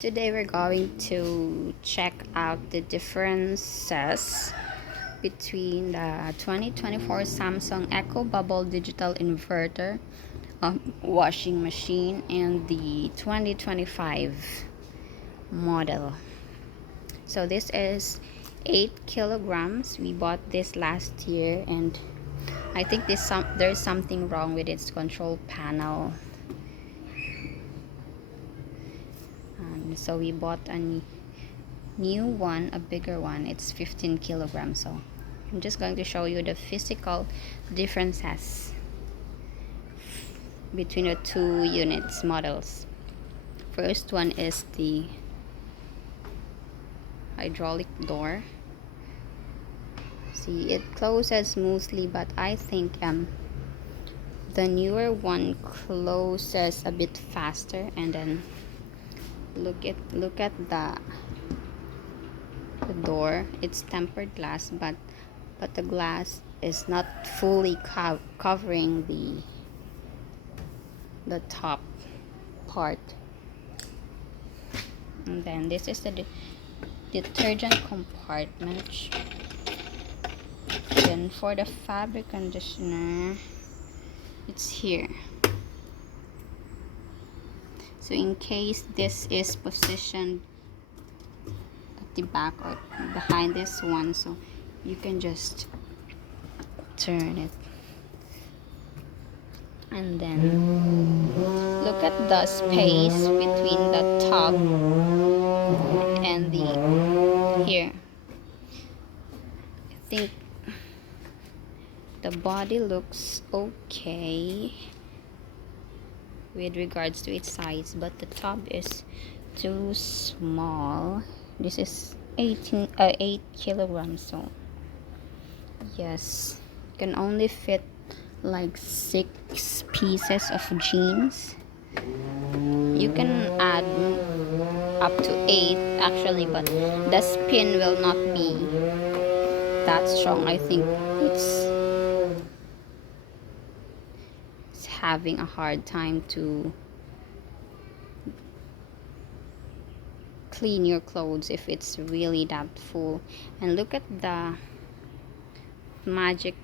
Today we're going to check out the differences between the 2024 Samsung Ecobubble digital inverter washing machine and the 2025 model. So this is 8 kilograms. We bought this last year, and I think there's something wrong with its control panel. So we bought a new one, a bigger one. It's 15 kilograms. So I'm just going to show you the physical differences between the two units models. First one is the hydraulic door. See, it closes smoothly, but I think the newer one closes a bit faster. And then look at the door. It's tempered glass, but the glass is not fully covering the top part. And then this is the detergent compartment. Then for the fabric conditioner, it's here. So in case this is positioned at the back or behind this one, so you can just turn it. And then look at the space between the top and the here. I think the body looks okay with regards to its size, but the top is too small. This is 8 kilograms, so yes, you can only fit like 6 pieces of jeans. You can add up to 8 actually, but the spin will not be that strong. I think it's having a hard time to clean your clothes if it's really that full. And look at the magic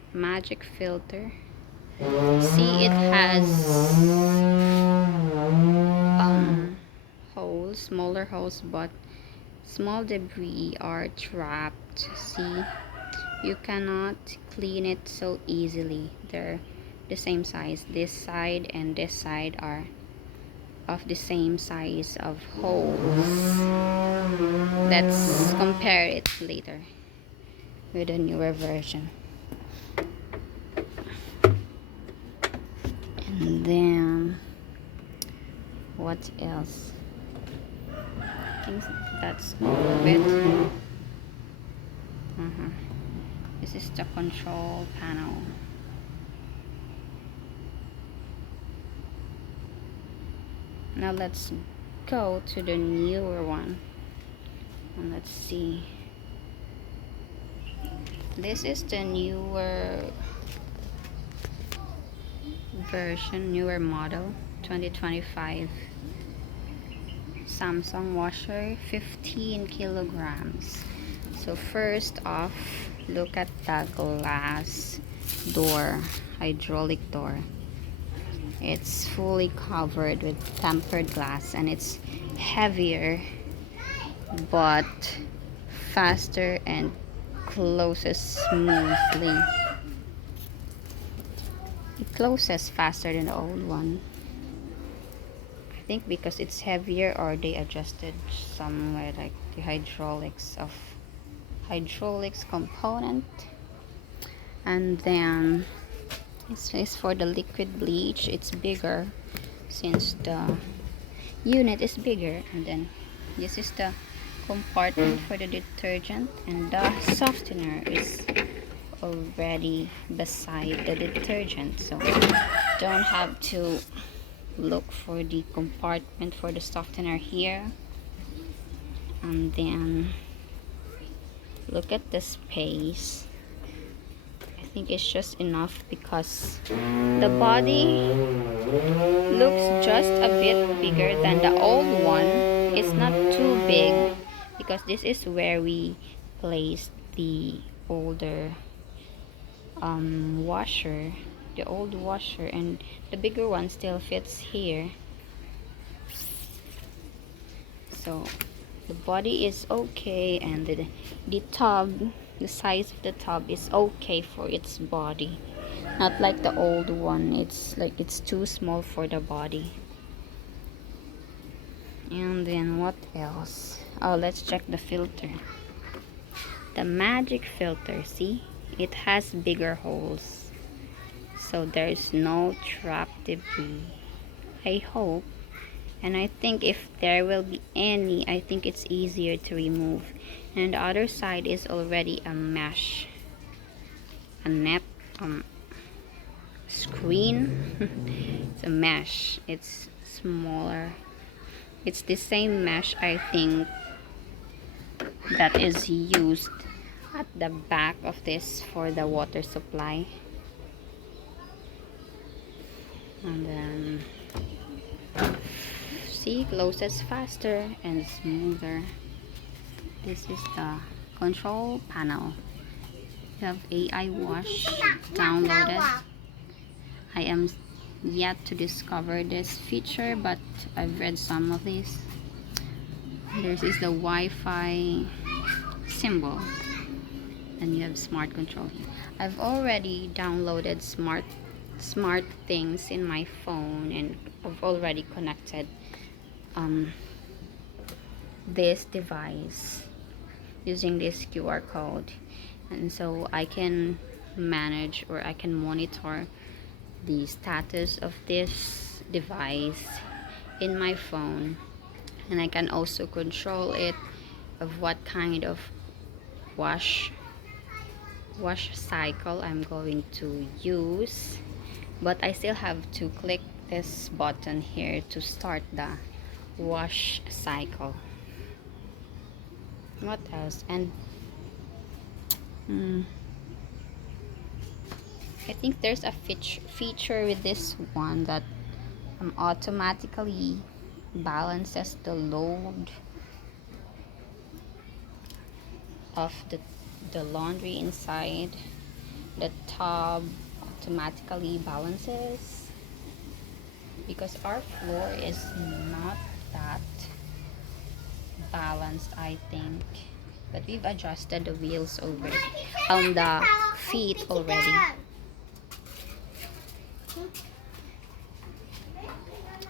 filter. See, it has holes, smaller holes, but small debris are trapped. See, you cannot clean it so easily. They're the same size. This side and this side are of the same size of holes. Let's compare it later with a newer version. And then what else? I think that's all of it. This is the control panel. Now let's go to the newer one and let's see. This is the newer version, newer model, 2025 Samsung washer, 15 kilograms. So first off, look at the glass door, hydraulic door. It's fully covered with tempered glass, and it's heavier but faster and closes smoothly. It closes faster than the old one. I think because it's heavier, or they adjusted somewhere like the hydraulics component. And then this is for the liquid bleach. It's bigger since the unit is bigger. And then this is the compartment for the detergent, and the softener is already beside the detergent, so don't have to look for the compartment for the softener here. And then look at the space. I think it's just enough because the body looks just a bit bigger than the old one. It's not too big because this is where we placed the older washer, the old washer, and the bigger one still fits here. So the body is okay, and the tub, the size of the tub is okay for its body, not like the old one. It's like it's too small for the body. And then what else? Oh, let's check the filter. The magic filter, see, it has bigger holes, so there's no trapped debris, I hope. And I think if there will be any, I think it's easier to remove. And the other side is already a mesh, a net screen. It's a mesh, it's smaller. It's the same mesh, I think, that is used at the back of this for the water supply. And then see, closes faster and smoother. This is the control panel. You have AI wash downloaded. I am yet to discover this feature, but I've read some of these. This is the Wi-Fi symbol, and you have smart control here. I've already downloaded smart things in my phone, and I've already connected this device using this QR code, and so I can manage, or I can monitor the status of this device in my phone, and I can also control it of what kind of wash cycle I'm going to use. But I still have to click this button here to start the wash cycle. What else? And I think there's a feature with this one that automatically balances the load of the laundry inside the tub. Automatically balances because our floor is not that balanced, I think, but we've adjusted the wheels already, the feet already.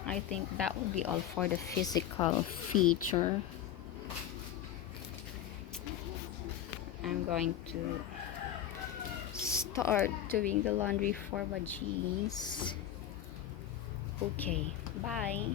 I think that would be all for the physical feature. I'm going to start doing the laundry for my jeans. Okay, bye.